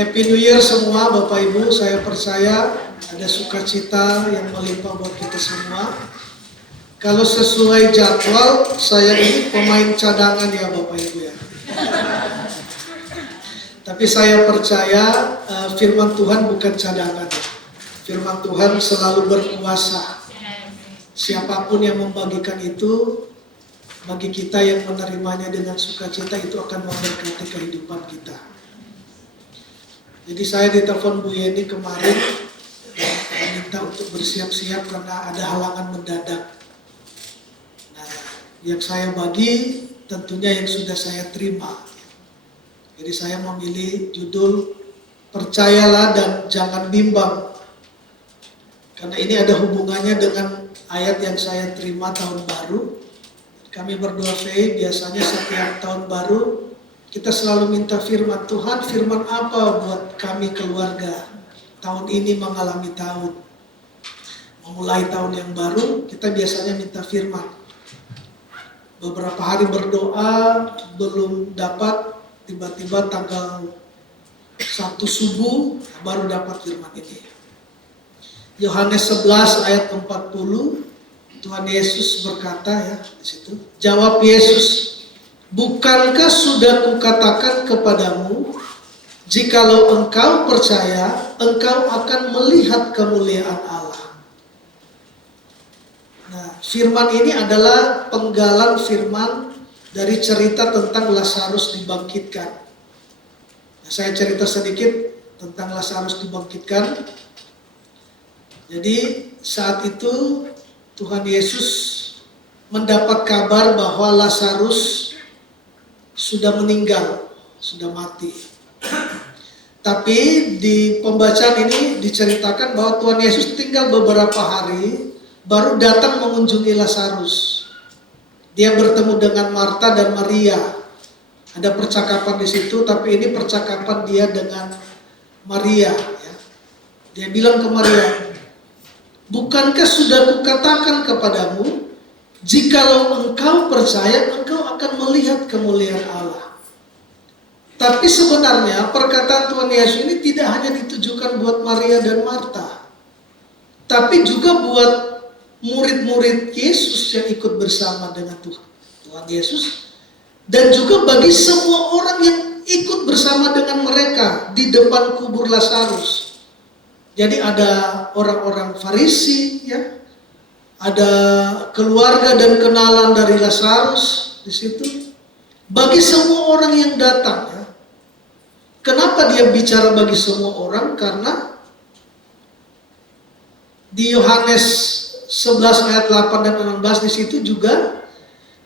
Happy New Year semua Bapak Ibu. Saya percaya ada sukacita yang melimpah buat kita semua. Kalau sesuai jadwal, saya ini pemain cadangan ya Bapak Ibu ya. Tapi saya percaya firman Tuhan bukan cadangan. Firman Tuhan selalu berkuasa. Siapapun yang membagikan itu, bagi kita yang menerimanya dengan sukacita, itu akan memberkati kehidupan kita. Jadi saya ditelepon Bu Yeni kemarin, minta untuk bersiap-siap karena ada halangan mendadak. Nah, yang saya bagi tentunya yang sudah saya terima. Jadi saya memilih judul Percayalah dan Jangan Bimbang. Karena ini ada hubungannya dengan ayat yang saya terima tahun baru. Kami berdoa faith, biasanya setiap tahun baru kita selalu minta firman Tuhan, firman apa buat kami keluarga tahun ini mengalami tahun. Memulai tahun yang baru, kita biasanya minta firman. Beberapa hari berdoa, belum dapat, tiba-tiba tanggal 1 subuh baru dapat firman ini. Yohanes 11 ayat 40, Tuhan Yesus berkata ya di situ. Jawab Yesus, bukankah sudah kukatakan kepadamu, jikalau engkau percaya, engkau akan melihat kemuliaan Allah. Nah, firman ini adalah penggalan firman dari cerita tentang Lazarus dibangkitkan. Nah, saya cerita sedikit tentang Lazarus dibangkitkan. Jadi saat itu Tuhan Yesus mendapat kabar bahwa Lazarus sudah meninggal, sudah mati. Tapi di pembacaan ini diceritakan bahwa Tuhan Yesus tinggal beberapa hari baru datang mengunjungi Lazarus. Dia bertemu dengan Marta dan Maria. Ada percakapan di situ, tapi ini percakapan dia dengan Maria. Ya. Dia bilang ke Maria, bukankah sudah kukatakan kepadamu, jikalau engkau percaya, engkau akan melihat kemuliaan Allah. Tapi sebenarnya perkataan Tuhan Yesus ini tidak hanya ditujukan buat Maria dan Marta, tapi juga buat murid-murid Yesus yang ikut bersama dengan Tuhan Yesus, dan juga bagi semua orang yang ikut bersama dengan mereka di depan kubur Lazarus. Jadi ada orang-orang Farisi, ya, ada keluarga dan kenalan dari Lazarus di situ. Bagi semua orang yang datang, ya. Kenapa dia bicara bagi semua orang? Karena di Yohanes 11 ayat 8 dan 16 di situ juga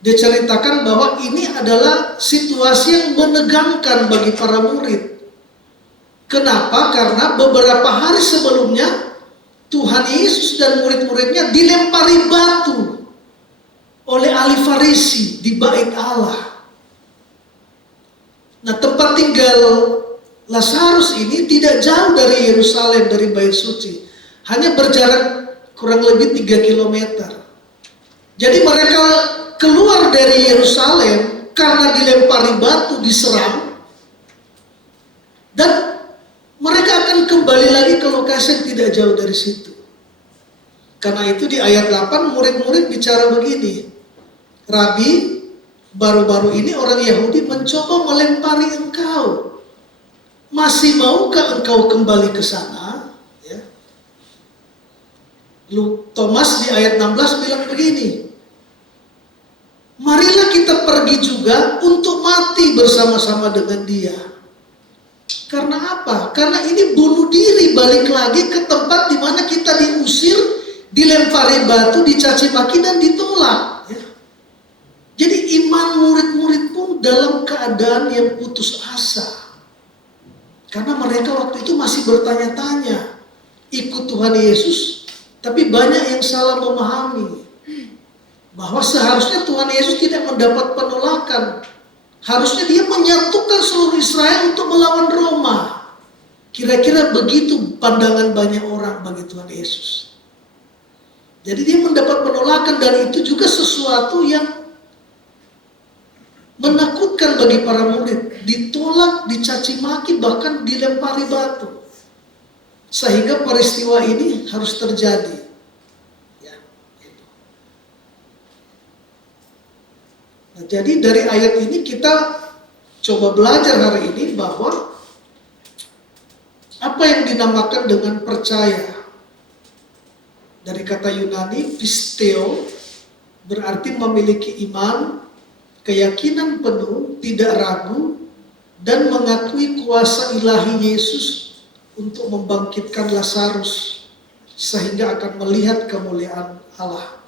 diceritakan bahwa ini adalah situasi yang menegangkan bagi para murid. Kenapa? Karena beberapa hari sebelumnya Tuhan Yesus dan murid-muridnya dilempari batu oleh ahli Farisi di bait Allah. Nah, tempat tinggal Lazarus ini tidak jauh dari Yerusalem, dari bait suci. Hanya berjarak kurang lebih 3 km. Jadi mereka keluar dari Yerusalem karena dilempari batu, diserang, dan mereka akan kembali lagi ke lokasi yang tidak jauh dari situ. Karena itu di ayat 8 murid-murid bicara begini, Rabi, baru-baru ini orang Yahudi mencoba melempari engkau. Masih maukah engkau kembali ke sana? Ya. Thomas di ayat 16 bilang begini, marilah kita pergi juga untuk mati bersama-sama dengan dia. Karena apa? Karena ini bunuh diri, balik lagi ke tempat di mana kita diusir, dilempari batu, dicaci maki dan ditolak. Ya. Jadi iman murid-murid pun dalam keadaan yang putus asa. Karena mereka waktu itu masih bertanya-tanya, ikut Tuhan Yesus, tapi banyak yang salah memahami bahwa seharusnya Tuhan Yesus tidak mendapat penolakan. Harusnya dia menyatukan seluruh Israel untuk melawan Roma. Kira-kira begitu pandangan banyak orang bagi Tuhan Yesus. Jadi dia mendapat penolakan, dan itu juga sesuatu yang menakutkan bagi para murid, ditolak, dicaci maki, bahkan dilempari batu. Sehingga peristiwa ini harus terjadi. Ya, gitu. Nah, jadi dari ayat ini kita coba belajar hari ini bahwa apa yang dinamakan dengan percaya, dari kata Yunani pisteo, berarti memiliki iman, keyakinan penuh, tidak ragu, dan mengakui kuasa ilahi Yesus untuk membangkitkan Lazarus sehingga akan melihat kemuliaan Allah.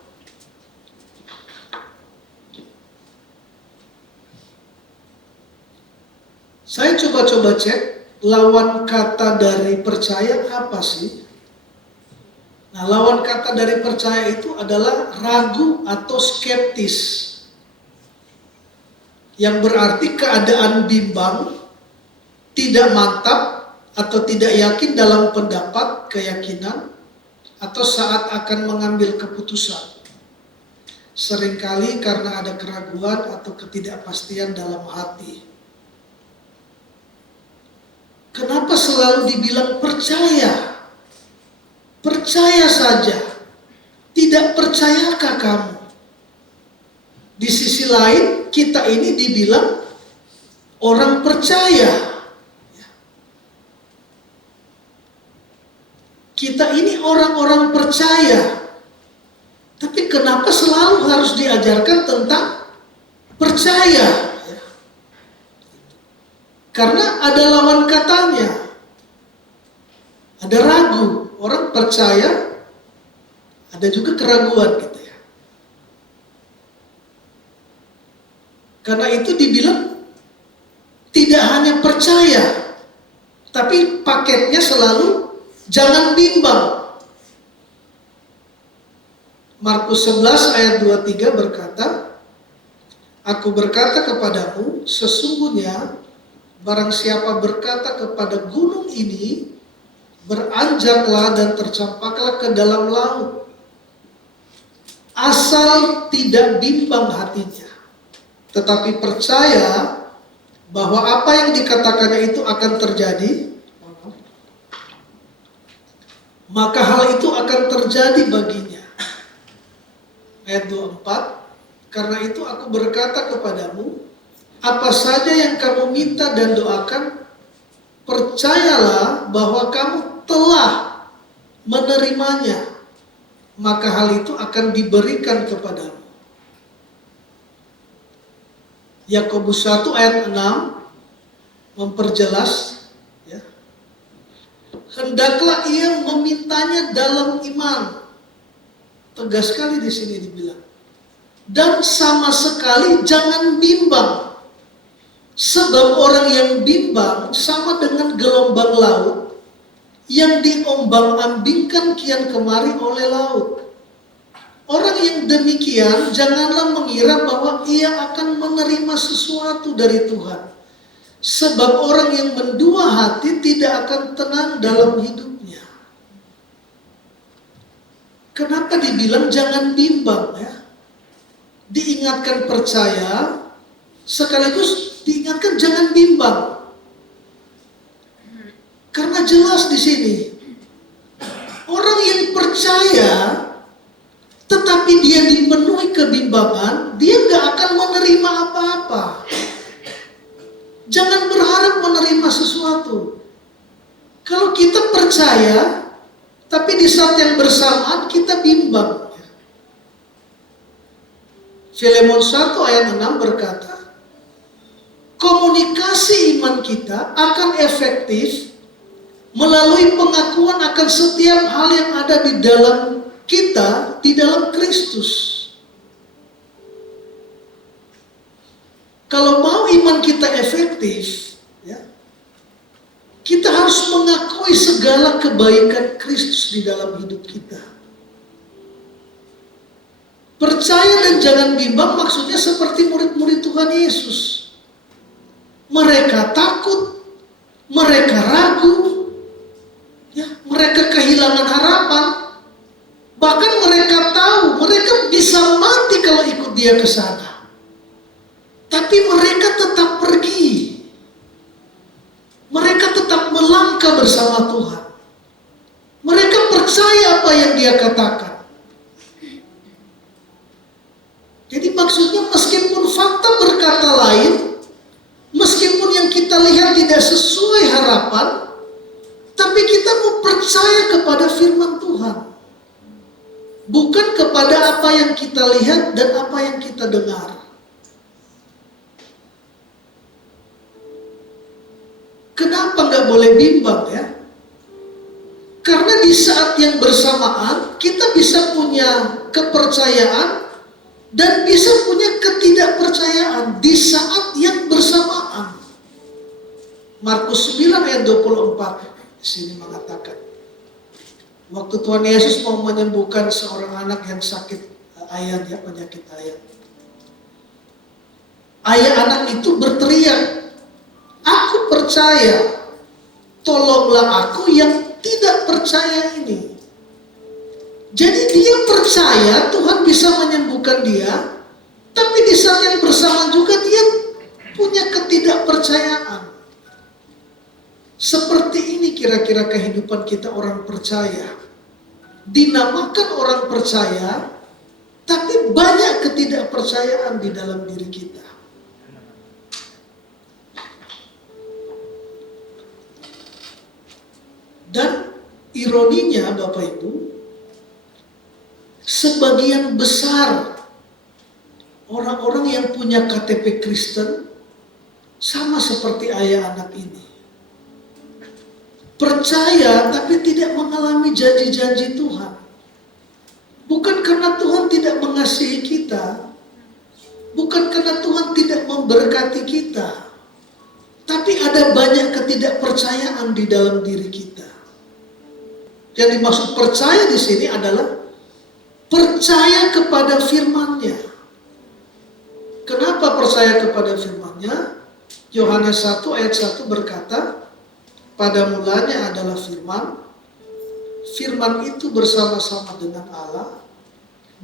Saya coba-coba cek lawan kata dari percaya apa sih? Nah, lawan kata dari percaya itu adalah ragu atau skeptis, yang berarti keadaan bimbang, tidak mantap atau tidak yakin dalam pendapat, keyakinan, atau saat akan mengambil keputusan. Seringkali karena ada keraguan atau ketidakpastian dalam hati. Kenapa selalu dibilang percaya? Percaya saja. Tidak percayakah kamu? Di sisi lain, kita ini dibilang orang percaya. Kita ini orang-orang percaya. Tapi kenapa selalu harus diajarkan tentang percaya? Karena ada lawan katanya. Ada ragu, orang percaya, ada juga keraguan gitu ya. Karena itu dibilang tidak hanya percaya, tapi paketnya selalu jangan bimbang. Markus 11 ayat 23 berkata, Aku berkata kepadamu, sesungguhnya barang siapa berkata kepada gunung ini, beranjaklah dan tercampaklah ke dalam laut, asal tidak bimbang hatinya, tetapi percaya bahwa apa yang dikatakannya itu akan terjadi, maka hal itu akan terjadi baginya. Ayat 24, karena itu aku berkata kepadamu, apa saja yang kamu minta dan doakan, percayalah bahwa kamu telah menerimanya, maka hal itu akan diberikan kepadamu. Yakobus 1 ayat 6 memperjelas, ya, hendaklah ia memintanya dalam iman. Tegas sekali di sini dibilang. Dan sama sekali jangan bimbang. Sebab orang yang bimbang sama dengan gelombang laut yang diombang-ambingkan kian kemari oleh laut. Orang yang demikian janganlah mengira bahwa ia akan menerima sesuatu dari Tuhan. Sebab orang yang mendua hati tidak akan tenang dalam hidupnya. Kenapa dibilang jangan bimbang ya? Diingatkan percaya, sekaligus diingatkan jangan bimbang. Karena jelas di sini, orang yang percaya tetapi dia dipenuhi kebimbangan, dia gak akan menerima apa-apa. Jangan berharap menerima sesuatu. Kalau kita percaya, tapi di saat yang bersamaan kita bimbang. Filemon 1 ayat 6 berkata, komunikasi iman kita akan efektif melalui pengakuan akan setiap hal yang ada di dalam kita, di dalam Kristus. Kalau mau iman kita efektif, ya, kita harus mengakui segala kebaikan Kristus di dalam hidup kita. Percaya dan jangan bimbang maksudnya seperti murid-murid Tuhan Yesus. Mereka takut, mereka ragu, ya, mereka kehilangan harapan. Bahkan mereka tahu mereka bisa mati kalau ikut dia ke sana. Tapi Tapi mereka tetap pergi. Mereka tetap melangkah bersama Tuhan. Mereka percaya apa yang Dia katakan. Jadi maksudnya meskipun fakta berkata lain, meskipun yang kita lihat tidak sesuai harapan, tapi kita mau percaya kepada firman Tuhan. Bukan kepada apa yang kita lihat dan apa yang kita dengar. Kenapa nggak boleh bimbang ya? Karena di saat yang bersamaan kita bisa punya kepercayaan dan bisa punya ketidakpercayaan di saat yang bersamaan. Markus 9 ayat 24 di sini mengatakan, waktu Tuhan Yesus mau menyembuhkan seorang anak yang sakit ayan ya, penyakit ayan. Ayah anak itu berteriak, "Aku percaya, tolonglah aku yang tidak percaya ini." Jadi dia percaya Tuhan bisa menyembuhkan dia, tapi di saat yang bersamaan juga dia punya ketidakpercayaan. Seperti ini kira-kira kehidupan kita orang percaya. Dinamakan orang percaya, tapi banyak ketidakpercayaan di dalam diri kita. Dan ironinya Bapak Ibu, sebagian besar orang-orang yang punya KTP Kristen sama seperti ayah anak ini. Percaya tapi tidak mengalami janji-janji Tuhan. Bukan karena Tuhan tidak mengasihi kita, bukan karena Tuhan tidak memberkati kita, tapi ada banyak ketidakpercayaan di dalam diri kita. Yang dimaksud percaya di sini adalah percaya kepada firman-Nya. Kenapa percaya kepada firman-Nya? Yohanes 1 ayat 1 berkata, pada mulanya adalah firman, firman itu bersama-sama dengan Allah,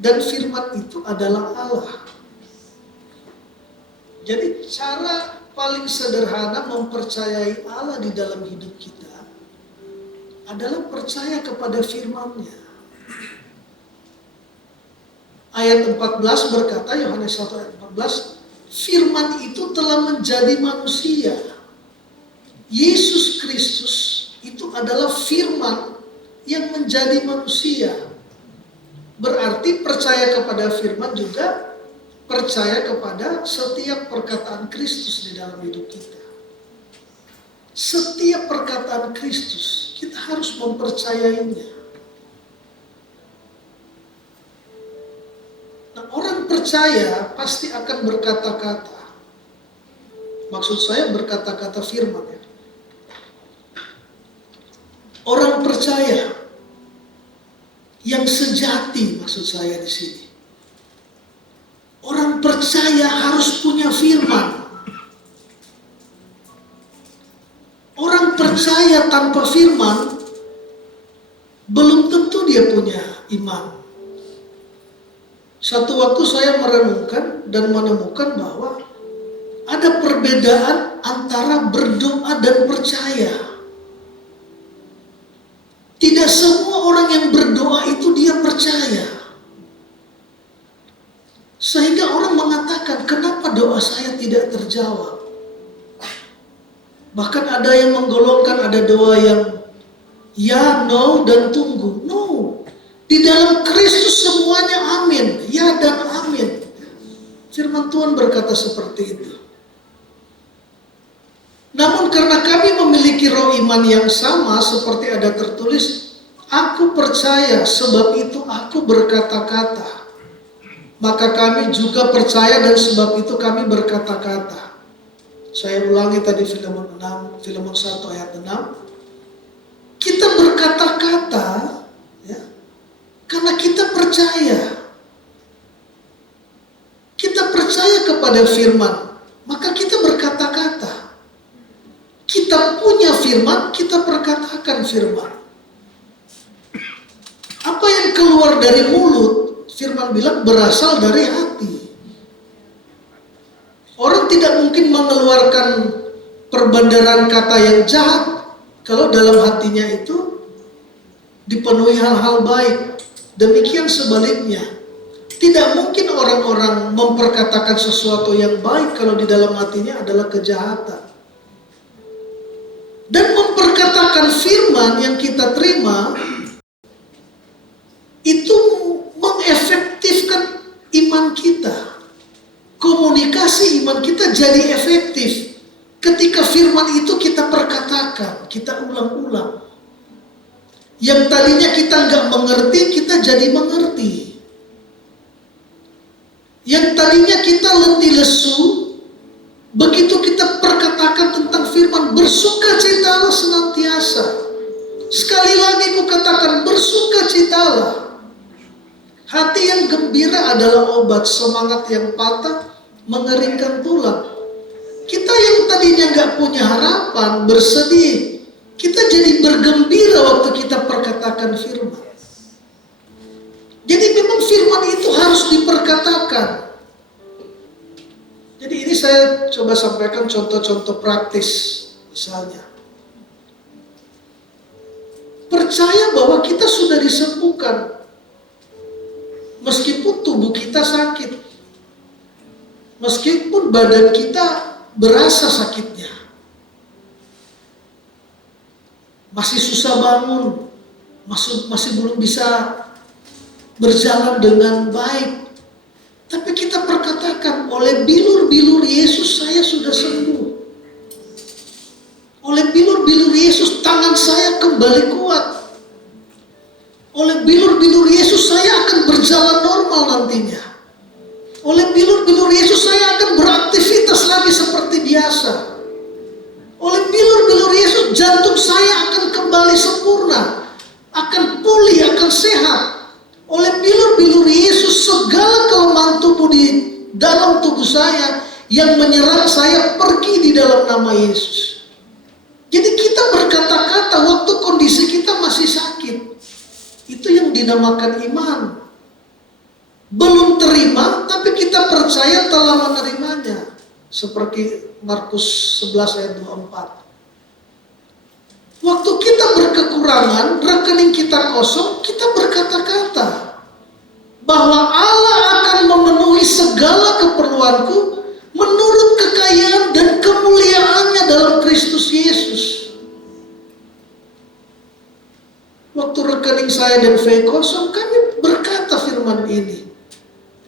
dan firman itu adalah Allah. Jadi cara paling sederhana mempercayai Allah di dalam hidup kita adalah percaya kepada firman-Nya. Ayat 14 berkata, Yohanes 1 ayat 14, firman itu telah menjadi manusia. Yesus Kristus itu adalah firman yang menjadi manusia. Berarti percaya kepada firman juga percaya kepada setiap perkataan Kristus di dalam hidup kita. Setiap perkataan Kristus kita harus mempercayainya. Nah, orang percaya pasti akan berkata-kata. Maksud saya berkata-kata firman ya. Orang percaya yang sejati, maksud saya di sini. Orang percaya harus punya firman. Orang percaya tanpa firman belum tentu dia punya iman. Satu waktu saya merenungkan dan menemukan bahwa ada perbedaan antara berdoa dan percaya. Tidak semua orang yang berdoa itu dia percaya. Sehingga orang mengatakan, kenapa doa saya tidak terjawab? Bahkan ada yang menggolongkan ada doa yang ya, no, dan tunggu. No. Di dalam Kristus semuanya amin. Ya dan amin. Firman Tuhan berkata seperti itu. Namun karena kami memiliki roh iman yang sama seperti ada tertulis, aku percaya sebab itu aku berkata-kata. Maka kami juga percaya dan sebab itu kami berkata-kata. Saya ulangi tadi Filemon 1 ayat 6. Kita berkata-kata ya, karena kita percaya. Kita percaya kepada firman, maka kita berkata-kata. Kita punya firman, kita perkatakan firman. Apa yang keluar dari mulut, firman bilang berasal dari hati. Orang orang tidak mungkin mengeluarkan perbendaharaan kata yang jahat kalau dalam hatinya itu dipenuhi hal-hal baik. Demikian sebaliknya, tidak mungkin orang-orang memperkatakan sesuatu yang baik kalau di dalam hatinya adalah kejahatan. Dan memperkatakan firman yang kita terima itu mengefektifkan iman kita. Komunikasi iman kita jadi efektif ketika firman itu kita perkatakan, kita ulang-ulang. Yang tadinya kita nggak mengerti, kita jadi mengerti. Yang tadinya kita letih lesu, begitu kita perkatakan tentang firman, bersukacitalah senantiasa. Sekali lagi ku katakan, bersukacitalah. Hati yang gembira adalah obat, semangat yang patah mengeringkan tulang. Kita yang tadinya nggak punya harapan, bersedih, kita jadi bergembira waktu kita perkatakan firman. Jadi memang firman itu harus diperkatakan. Jadi ini saya coba sampaikan contoh-contoh praktis. Misalnya, percaya bahwa kita sudah disembuhkan meskipun tubuh kita sakit, meskipun badan kita berasa sakitnya, masih susah bangun, masih belum bisa berjalan dengan baik, tapi kita perkatakan, oleh bilur-bilur Yesus saya sudah sembuh. Oleh bilur-bilur Yesus tangan saya kembali kuat. Oleh bilur-bilur Yesus saya akan berjalan normal nantinya. Oleh bilur-bilur Yesus saya akan beraktivitas lagi seperti biasa. Oleh bilur-bilur Yesus jantung saya akan kembali sempurna, akan pulih, akan sehat. Oleh bilur-bilur Yesus segala kelemahan tubuh di dalam tubuh saya yang menyerang saya pergi di dalam nama Yesus. Jadi kita berkata-kata waktu kondisi kita masih sakit. Itu yang dinamakan iman. Belum terima, tapi kita percaya telah menerimanya. Seperti Markus 11 ayat 24. Waktu kita berkekurangan, rekening kita kosong, kita berkata-kata bahwa Allah akan memenuhi segala keperluanku menurut kekayaan dan kemuliaannya dalam Kristus Yesus. Waktu rekening saya dan Faye kosong, kami berkata firman ini.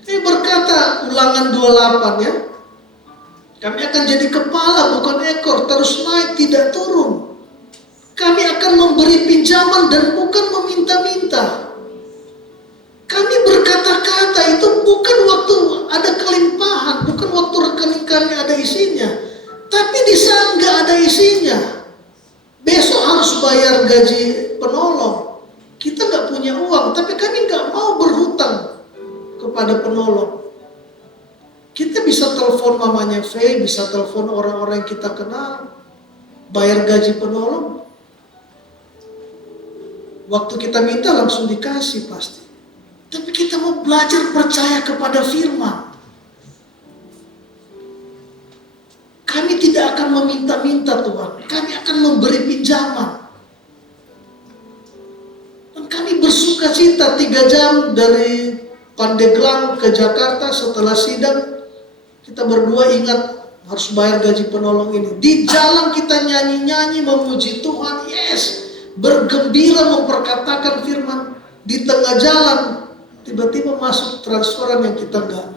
Kami berkata Ulangan 28 ya. Kami akan jadi kepala bukan ekor, terus naik tidak turun. Kami akan memberi pinjaman dan bukan meminta-minta. Kami berkata-kata itu bukan waktu ada kelimpahan, bukan waktu rekening kami ada isinya. Tapi di saat nggak ada isinya, besok harus bayar gaji penolong. Kita nggak punya uang, tapi kami nggak mau berhutang kepada penolong. Kita bisa telepon mamanya Faye, bisa telepon orang-orang yang kita kenal, bayar gaji penolong. Waktu kita minta langsung dikasih pasti. Tapi kita mau belajar percaya kepada firman. Kami tidak akan meminta-minta Tuhan. Kami akan memberi pinjaman. Dan kami bersuka cita 3 jam dari Pandeglang ke Jakarta setelah sidang. Kita berdua ingat harus bayar gaji penolong ini. Di jalan kita nyanyi-nyanyi memuji Tuhan. Yes. Bergembira memperkatakan firman. Di tengah jalan tiba-tiba masuk transferan yang kita enggak.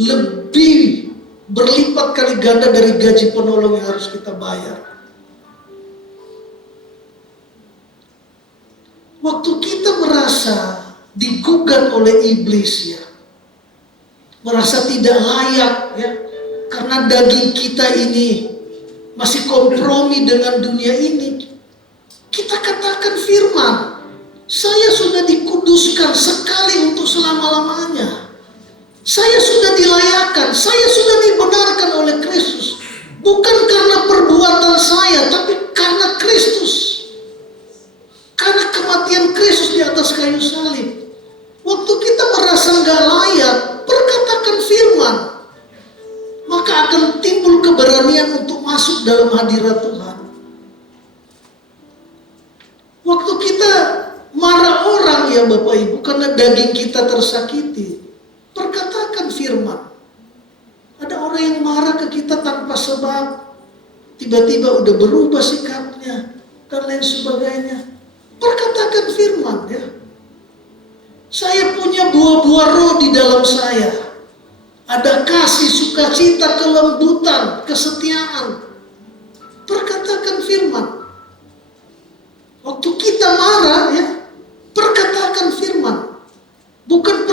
Lebih berlipat kali ganda dari gaji penolong yang harus kita bayar. Waktu kita merasa digugat oleh iblis ya, merasa tidak layak ya, karena daging kita ini masih kompromi dengan dunia ini, kita katakan firman, saya sudah dikuduskan sekali untuk selama-lamanya. Saya sudah dilayakkan, saya sudah dibenarkan oleh Kristus. Bukan karena perbuatan saya, tapi karena Kristus. Karena kematian Kristus di atas kayu salib. Waktu kita merasa nggak layak, perkatakan firman. Maka masuk dalam hadirat Tuhan. Waktu kita marah orang ya Bapak Ibu, karena daging kita tersakiti, perkatakan firman. Ada orang yang marah ke kita tanpa sebab, tiba-tiba udah berubah sikapnya, dan lain sebagainya. Perkatakan firman ya. Saya punya buah-buah roh di dalam saya. Ada kasih, sukacita, kelembutan, kesetiaan. Perkatakan firman. Waktu kita marah ya, perkatakan firman. Bukan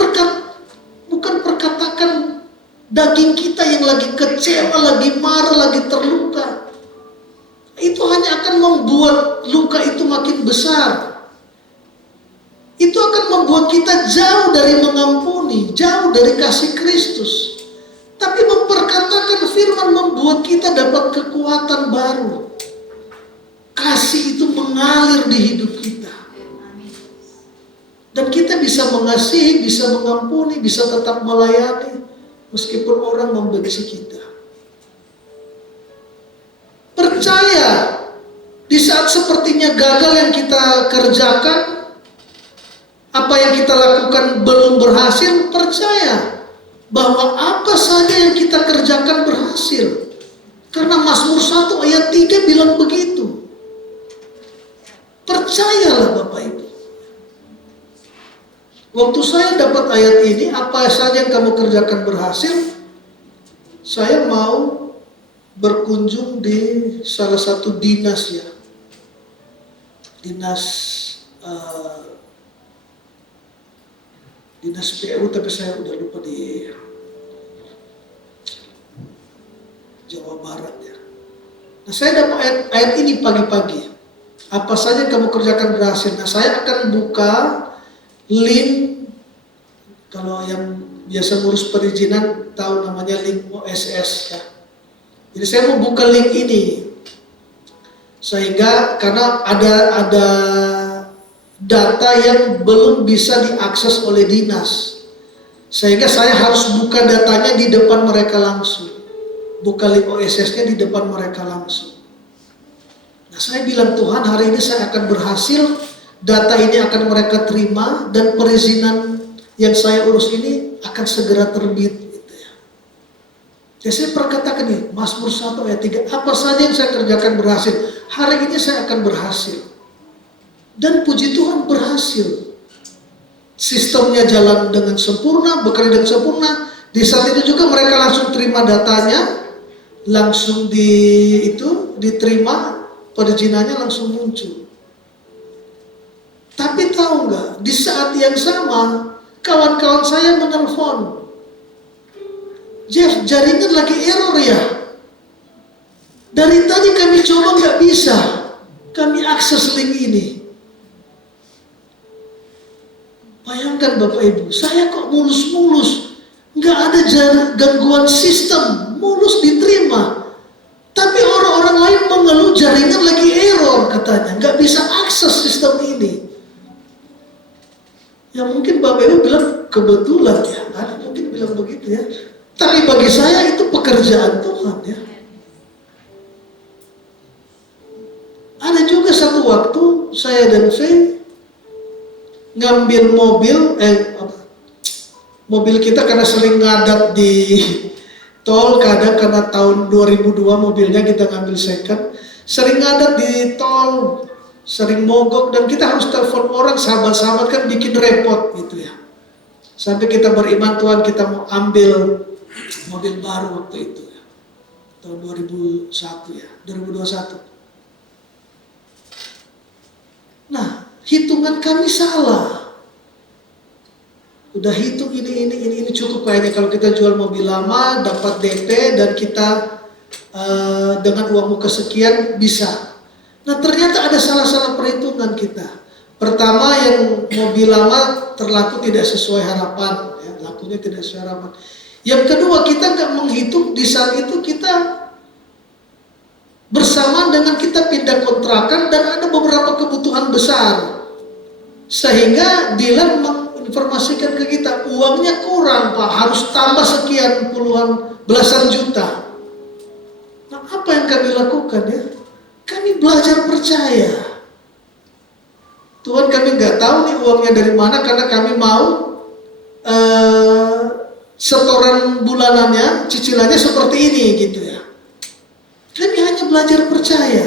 perkatakan daging kita yang lagi kecewa, lagi marah, lagi terluka. Itu hanya akan membuat luka itu makin besar. Itu akan membuat kita jauh dari mengampuni, jauh dari kasih Kristus. Tapi memperkatakan firman membuat kita dapat kekuatan baru. Kasih itu mengalir di hidup kita. Dan kita bisa mengasihi, bisa mengampuni, bisa tetap melayani, meskipun orang membenci kita. Percaya, di saat sepertinya gagal yang kita kerjakan, apa yang kita lakukan belum berhasil, percaya bahwa apa saja yang kita kerjakan berhasil. Karena Mazmur 1 ayat 3 bilang begitu. Percayalah Bapak Ibu. Waktu saya dapat ayat ini, apa saja yang kamu kerjakan berhasil, saya mau berkunjung di salah satu dinas ya. Dinas PU, tapi saya udah lupa di Jawa Barat ya. Nah, saya dapat ayat ini pagi-pagi. Apa saja yang kamu kerjakan berhasil. Nah, saya akan buka link, kalau yang biasa ngurus perizinan tahu namanya link OSS ya. Jadi saya mau buka link ini. Sehingga karena ada data yang belum bisa diakses oleh dinas, sehingga saya harus buka datanya di depan mereka langsung, buka link OSS-nya di depan mereka langsung. Nah, saya bilang Tuhan, hari ini saya akan berhasil, data ini akan mereka terima, dan perizinan yang saya urus ini akan segera terbit. Gitu ya. Jadi saya perkatakan nih, Mazmur 1 ayat 3, apa saja yang saya kerjakan berhasil, hari ini saya akan berhasil. Dan puji Tuhan berhasil. Sistemnya jalan dengan sempurna, bekerja dengan sempurna. Di saat itu juga mereka langsung terima datanya, langsung diterima, perizinannya langsung muncul. Tapi tahu nggak, di saat yang sama, kawan-kawan saya menelpon, Jeff, jaringan lagi error ya. Dari tadi kami coba nggak bisa, kami akses link ini. Bayangkan Bapak Ibu, saya kok mulus-mulus, nggak ada gangguan sistem, mulus diterima. Tapi orang-orang lain mengeluh jaringan lagi error katanya, nggak bisa akses sistem ini. Ya mungkin Bapak Ibu bilang kebetulan ya, ada mungkin bilang begitu ya. Tapi bagi saya itu pekerjaan Tuhan ya. Ada juga satu waktu saya dan Faye ngambil mobil kita karena sering ngadat di tol, kadang karena tahun 2002 mobilnya kita ngambil second, sering ngadat di tol, sering mogok, dan kita harus telepon orang, sahabat-sahabat kan bikin repot gitu ya. Sampai kita beriman Tuhan, kita mau ambil mobil baru waktu itu ya, tahun 2001 ya, 2021. Nah, hitungan kami salah. Udah hitung ini cukup kayaknya kalau kita jual mobil lama, dapat DP, dan kita dengan uang muka sekian bisa. Nah, ternyata ada salah-salah perhitungan kita. Pertama, yang mobil lama terlaku tidak sesuai harapan, ya, lakunya tidak sesuai harapan. Yang kedua, kita nggak menghitung di saat itu kita bersamaan dengan kita pindah kontrakan dan ada beberapa kebutuhan besar, sehingga dealer menginformasikan ke kita uangnya kurang Pak, harus tambah sekian puluhan belasan juta. Nah, apa yang yang kami lakukan ya? Kami belajar percaya. Tuhan, kami nggak tahu nih uangnya dari mana, karena kami mau setoran bulanannya, cicilannya seperti ini gitu ya. Kami hanya belajar percaya.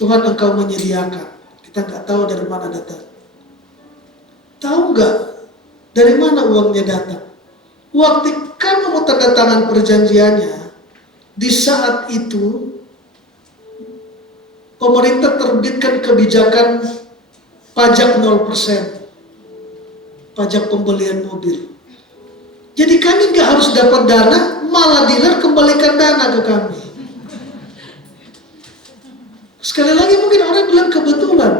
Tuhan, Engkau menyediakan. Kita nggak tahu dari mana datang. Tahu nggak dari mana uangnya datang? Waktu kamu mau tanda tangan perjanjiannya, di saat itu pemerintah terbitkan kebijakan pajak 0%, pajak pembelian mobil. Jadi kami nggak harus dapat dana, malah dealer kembalikan dana ke kami. Sekali lagi mungkin orang bilang kebetulan,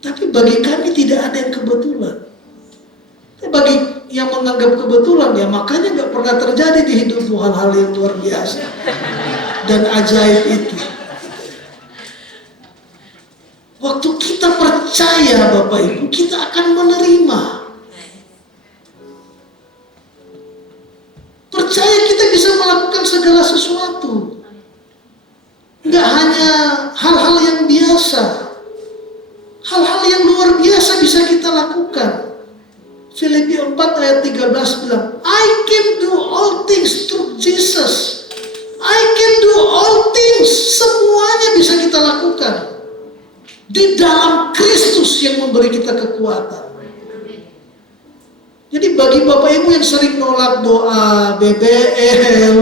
tapi bagi kami tidak ada yang kebetulan. Bagi yang menganggap kebetulan, ya makanya nggak pernah terjadi di hidupmu hal-hal yang luar biasa dan ajaib itu. Waktu kita percaya Bapak Ibu, kita akan menerima. Percaya kita bisa melakukan segala sesuatu. Nggak hanya hal-hal yang biasa. Hal-hal yang luar biasa bisa kita lakukan. Filipi 4 ayat 13 bilang, I can do all things through Jesus. I can do all things. Semuanya bisa kita lakukan di dalam Kristus yang memberi kita kekuatan. Jadi bagi Bapak Ibu yang sering nolak doa, BBL,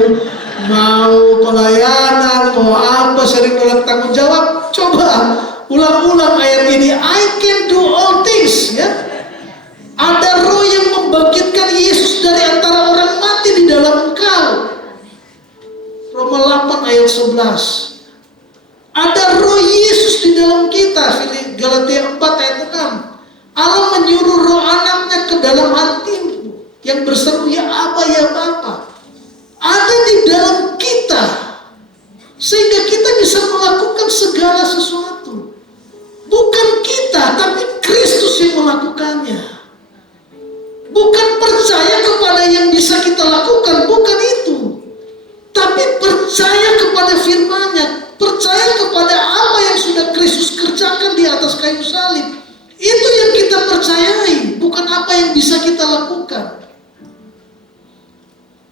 mau pelayanan, mau apa, sering nolak tanggung jawab, coba ulang-ulang ayat ini, I can do all things ya. Ada roh yang membangkitkan Yesus dari antara orang mati di dalam engkau. Roma 8 ayat 11. Ada roh Yesus di dalam kita. Galatia 4 ayat 6. Allah menyuruh roh anaknya ke dalam hatimu yang berseru, ya Aba, ya Bapa. Ada di dalam kita, sehingga kita bisa melakukan segala sesuatu. Bukan kita, tapi Kristus yang melakukannya. Bukan percaya kepada yang bisa kita lakukan, bukan itu. Tapi percaya kepada firman-Nya, percaya kepada apa yang sudah Kristus kerjakan di atas kayu salib. Itu yang kita percayai, bukan apa yang bisa kita lakukan.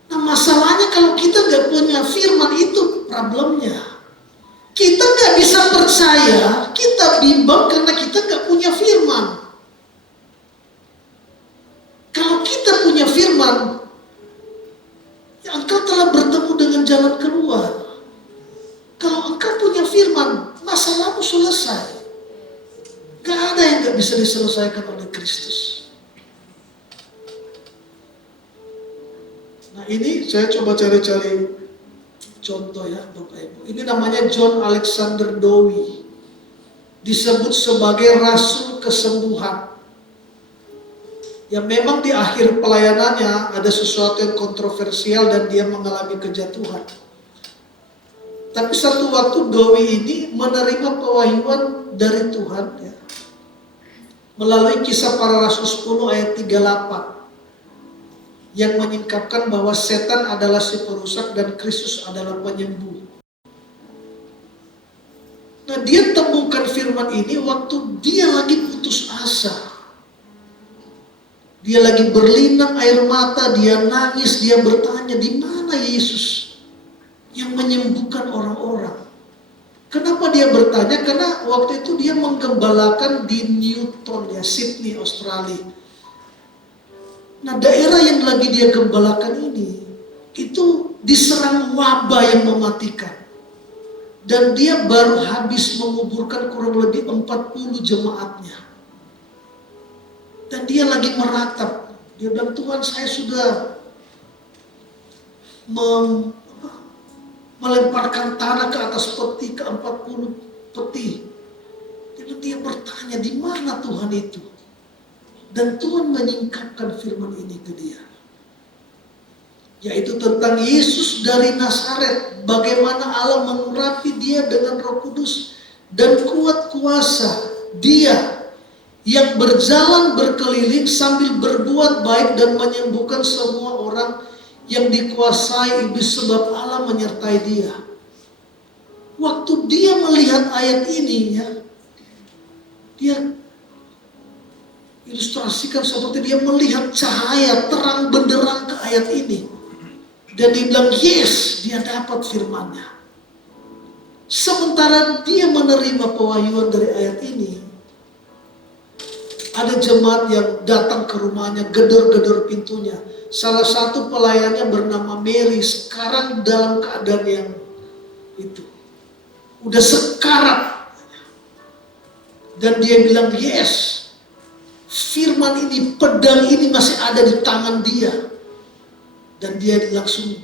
Nah, masalahnya kalau kita nggak punya firman, itu problemnya. Kita nggak bisa percaya, kita bimbang karena kita nggak punya firman. Kalau kita punya firman, ya engkau telah bertemu dengan jalan keluar. Kalau engkau punya firman, masalahmu selesai. Gak ada yang gak bisa diselesaikan oleh Kristus. Nah ini saya coba cari-cari contoh ya Bapak Ibu. Ini namanya John Alexander Dowie. Disebut sebagai Rasul Kesembuhan. Ya memang di akhir pelayanannya ada sesuatu yang kontroversial dan dia mengalami kejatuhan. Tapi satu waktu Dowie ini menerima pewahyuan dari Tuhan ya, melalui Kisah Para Rasul 10 ayat 38 yang menyingkapkan bahwa setan adalah si perusak dan Kristus adalah penyembuh. Nah dia temukan firman ini waktu dia lagi putus asa. Dia lagi berlinang air mata, dia nangis, dia bertanya, di mana Yesus yang menyembuhkan orang-orang? Kenapa dia bertanya? Karena waktu itu dia menggembalakan di Newton ya, Sydney, Australia. Nah daerah yang lagi dia gembalakan ini, itu diserang wabah yang mematikan. Dan dia baru habis menguburkan kurang lebih 40 jemaatnya. Dan dia lagi meratap. Dia bilang, Tuhan saya sudah melemparkan tanah ke atas peti, ke 40 peti. Jadi dia bertanya, di mana Tuhan itu? Dan Tuhan menyingkapkan firman ini ke dia. Yaitu tentang Yesus dari Nazaret. Bagaimana Allah mengurapi dia dengan Roh Kudus dan kuat kuasa. Dia yang berjalan berkeliling sambil berbuat baik dan menyembuhkan semua orang yang dikuasai iblis sebab Allah menyertai dia. Waktu dia melihat ayat ini ya, dia ilustrasikan seperti dia melihat cahaya terang benderang ke ayat ini. Dan dia bilang, yes, dia dapat firman-Nya. Sementara dia menerima pewahyuan dari ayat ini, ada jemaat yang datang ke rumahnya, gedor-gedor pintunya. Salah satu pelayannya bernama Mary, sekarang dalam keadaan yang itu. Udah sekarat. Dan dia bilang, yes, firman ini, pedang ini masih ada di tangan dia. Dan dia langsung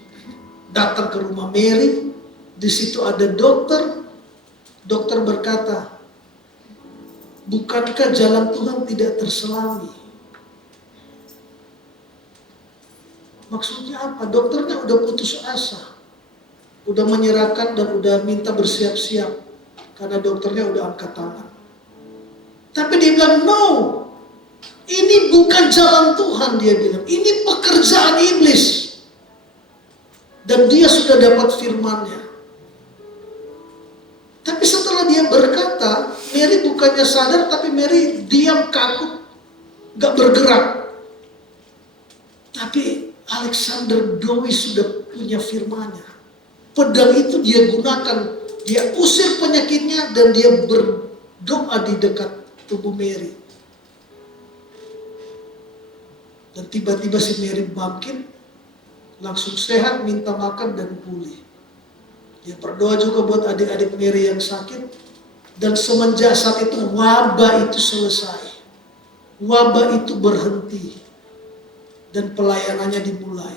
datang ke rumah Mary. Di situ ada dokter. Dokter berkata, bukankah jalan Tuhan tidak terselangi? Maksudnya apa? Dokternya udah putus asa. Udah menyerahkan dan udah minta bersiap-siap. Karena dokternya udah angkat tangan. Tapi dia bilang, no. Ini bukan jalan Tuhan, dia bilang. Ini pekerjaan iblis. Dan dia sudah dapat firman-Nya. Tapi setelah dia berkata, Mary bukannya sadar, tapi Mary diam kaku, gak bergerak. Tapi Alexander Dowie sudah punya firman-Nya. Pedang itu dia gunakan, dia usir penyakitnya dan dia berdoa di dekat tubuh Mary. Dan tiba-tiba si Mary bangkit, langsung sehat, minta makan dan pulih. Dia berdoa juga buat adik-adik Mary yang sakit. Dan semenjak saat itu wabah itu selesai. Wabah itu berhenti. Dan pelayanannya dimulai.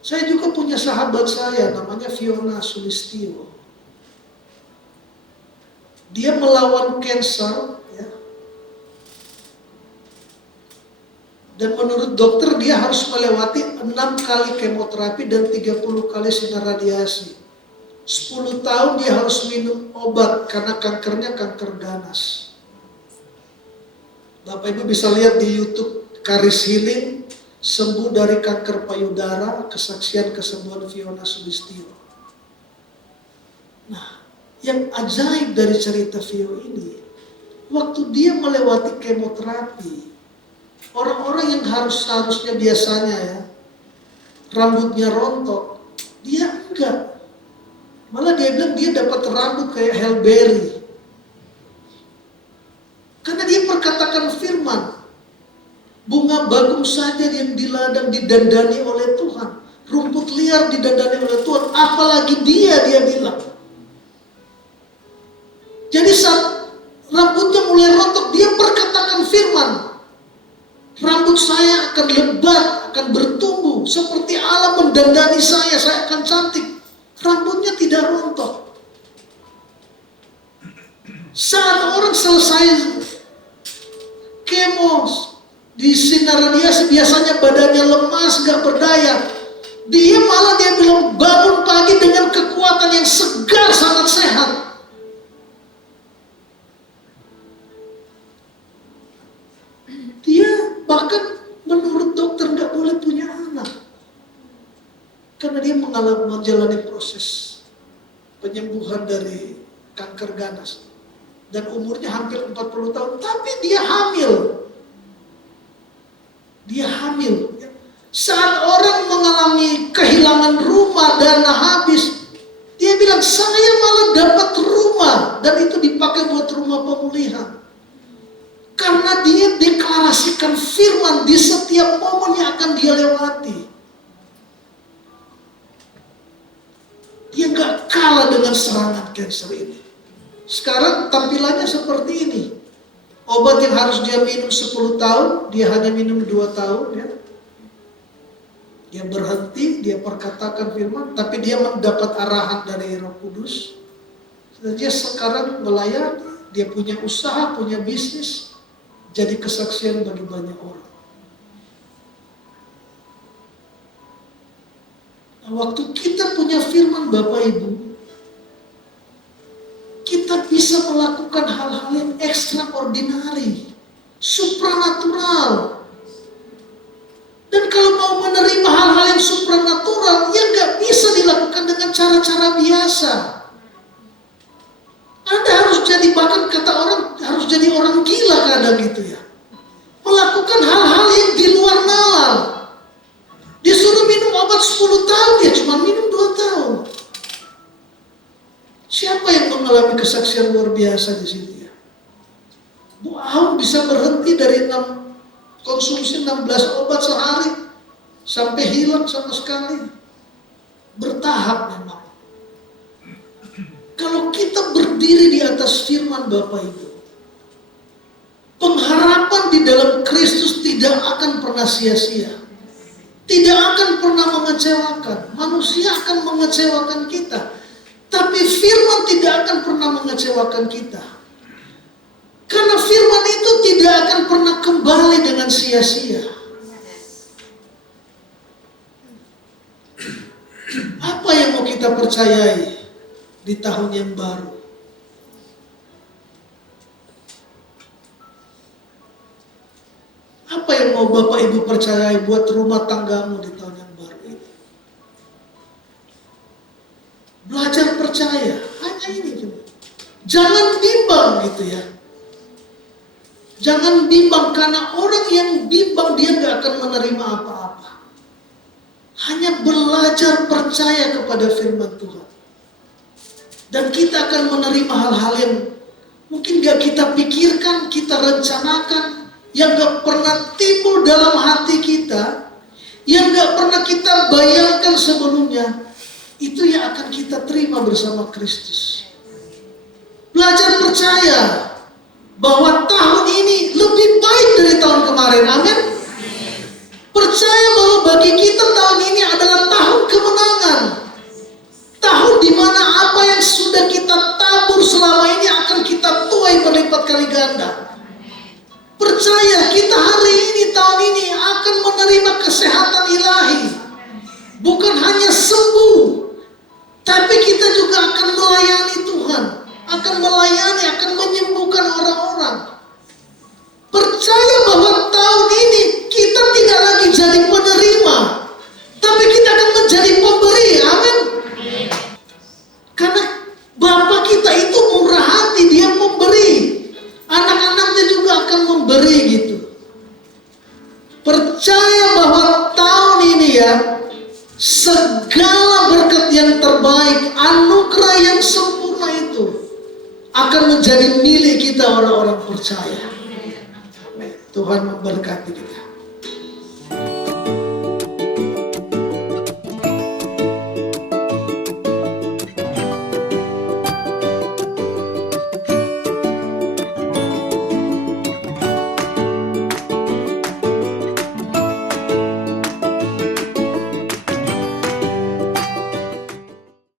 Saya juga punya sahabat saya, namanya Fiona Sulistio. Dia melawan kanker. Dan menurut dokter dia harus melewati 6 kali kemoterapi dan 30 kali sinar radiasi. 10 tahun dia harus minum obat karena kankernya kanker ganas. Bapak Ibu bisa lihat di YouTube Karis Healing, sembuh dari kanker payudara, kesaksian kesembuhan Fiona Sulistio. Nah, yang ajaib dari cerita Fio ini, waktu dia melewati kemoterapi, orang-orang yang seharusnya biasanya ya, rambutnya rontok, dia enggak. Malah dia bilang dia dapat rambut kayak Halle Berry. Karena dia perkatakan firman, bunga bagong saja yang di ladang didandani oleh Tuhan. Rumput liar didandani oleh Tuhan, apalagi dia bilang. Jadi saat rambutnya mulai rontok, dia perkatakan firman, rambut saya akan lebat, akan bertumbuh. Seperti Allah mendandani saya akan cantik. Rambutnya tidak rontok. Saat orang selesai kemo, di sinar radiasi biasanya badannya lemas, gak berdaya. Dia bilang bangun pagi dengan kekuatan yang segar, sangat sehat. Dia bahkan menurut dokter nggak boleh punya anak. Karena dia menjalani proses penyembuhan dari kanker ganas. Dan umurnya hampir 40 tahun. Tapi dia hamil. Dia hamil. Saat orang mengalami kehilangan rumah, dana habis, dia bilang, saya malah dapat rumah. Dan itu dipakai buat rumah pemulihan. Karena dia deklarasikan firman di setiap momen yang akan dia lewati. Dia gak kalah dengan serangan kanker ini. Sekarang tampilannya seperti ini. Obat yang harus dia minum 10 tahun, dia hanya minum 2 tahun. Ya. Dia berhenti, dia perkatakan firman, tapi dia mendapat arahan dari Roh Kudus. Dia sekarang melayani, dia punya usaha, punya bisnis. Jadi kesaksian bagi banyak orang. Nah, waktu kita punya firman Bapak Ibu, kita bisa melakukan hal-hal yang ekstraordinari, supranatural. yang luar biasa di situ ya. Bu Ahok bisa berhenti dari konsumsi 16 obat sehari sampai hilang sama sekali. Bertahap memang. Kalau kita berdiri di atas firman Bapak Ibu, pengharapan di dalam Kristus tidak akan pernah sia-sia. Tidak akan pernah mengecewakan. Manusia akan mengecewakan kita. Tapi firman tidak akan pernah mengecewakan kita. Karena firman itu tidak akan pernah kembali dengan sia-sia. Apa yang mau kita percayai di tahun yang baru? Apa yang mau Bapak Ibu percayai buat rumah tanggamu di tahun yang baru ini? Belajar percaya, hanya ini cuma. Jangan bimbang gitu ya. Jangan bimbang, karena orang yang bimbang dia gak akan menerima apa-apa. Hanya belajar percaya kepada firman Tuhan. Dan kita akan menerima hal-hal yang mungkin gak kita pikirkan, kita rencanakan, yang gak pernah timbul dalam hati kita, yang gak pernah kita bayangkan sebelumnya. Itu yang akan kita terima bersama Kristus. Belajar percaya bahwa tahun ini lebih baik dari tahun kemarin. Amin. Percaya bahwa bagi kita tahun ini adalah tahun kemenangan. Tahun di mana apa yang sudah kita tabur selama ini akan kita tuai berlipat kali ganda. Percaya kita hari ini, tahun ini akan menerima kesehatan ilahi. Bukan hanya sembuh, tapi kita juga akan melayani Tuhan. Akan melayani, akan menyembuhkan orang-orang. Percaya bahwa tahun ini kita tidak lagi jadi penerima, tapi kita akan menjadi pemberi. Amin. Karena Bapa kita itu murah hati, dia memberi. Anak-anaknya juga akan memberi gitu. Percaya bahwa tahun ini ya, segala berkat yang terbaik, anugerah yang sempurna itu akan menjadi milik kita orang-orang percaya. Tuhan memberkati kita.